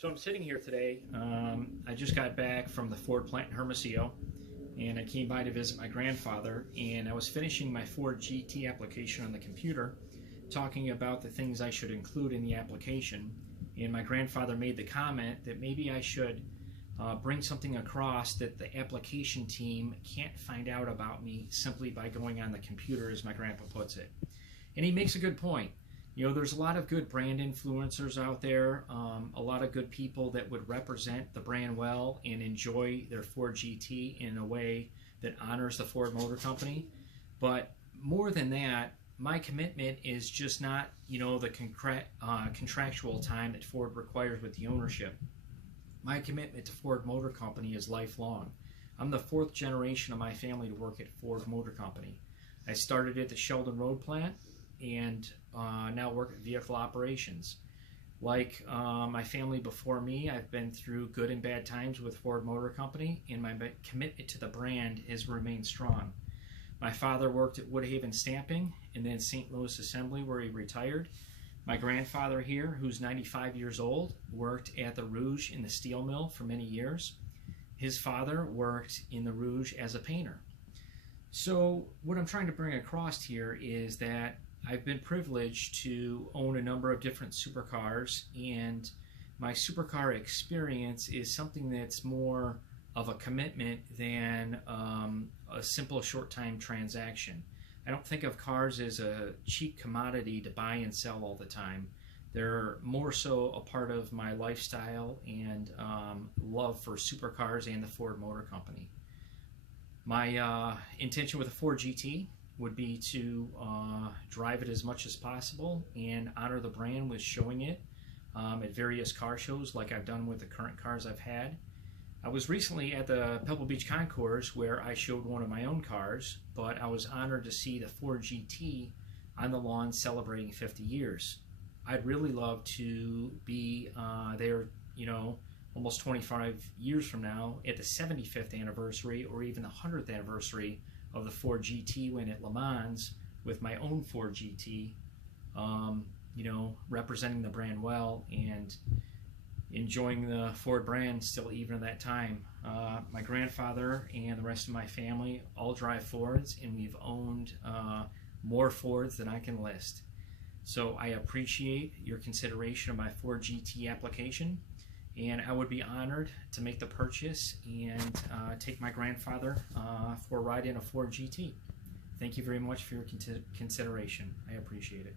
So I'm sitting here today. I just got back from the Ford plant in Hermosillo, and I came by to visit my grandfather, and I was finishing my Ford GT application on the computer, talking about the things I should include in the application. And my grandfather made the comment that maybe I should bring something across that the application team can't find out about me simply by going on the computer, as my grandpa puts it. And he makes a good point. You know, there's a lot of good brand influencers out there, a lot of good people that would represent the brand well and enjoy their Ford GT in a way that honors the Ford Motor Company. But more than that, my commitment is just not, the contractual time that Ford requires with the ownership. My commitment to Ford Motor Company is lifelong. I'm the fourth generation of my family to work at Ford Motor Company. I started at the Sheldon Road plant and now work at vehicle operations. Like my family before me, I've been through good and bad times with Ford Motor Company, and my commitment to the brand has remained strong. My father worked at Woodhaven Stamping and then St. Louis Assembly, where he retired. My grandfather here, who's 95 years old, worked at the Rouge in the steel mill for many years. His father worked in the Rouge as a painter. So what I'm trying to bring across here is that I've been privileged to own a number of different supercars, and my supercar experience is something that's more of a commitment than a simple short-time transaction. I don't think of cars as a cheap commodity to buy and sell all the time. They're more so a part of my lifestyle and love for supercars and the Ford Motor Company. My intention with the Ford GT would be to drive it as much as possible and honor the brand with showing it at various car shows like I've done with the current cars I've had. I was recently at the Pebble Beach Concours where I showed one of my own cars, but I was honored to see the Ford GT on the lawn celebrating 50 years. I'd really love to be there, almost 25 years from now at the 75th anniversary or even the 100th anniversary of the Ford GT win at Le Mans with my own Ford GT, representing the brand well and enjoying the Ford brand still even at that time. My grandfather and the rest of my family all drive Fords, and we've owned more Fords than I can list. So I appreciate your consideration of my Ford GT application, and I would be honored to make the purchase and take my grandfather for a ride in a Ford GT. Thank you very much for your consideration. I appreciate it.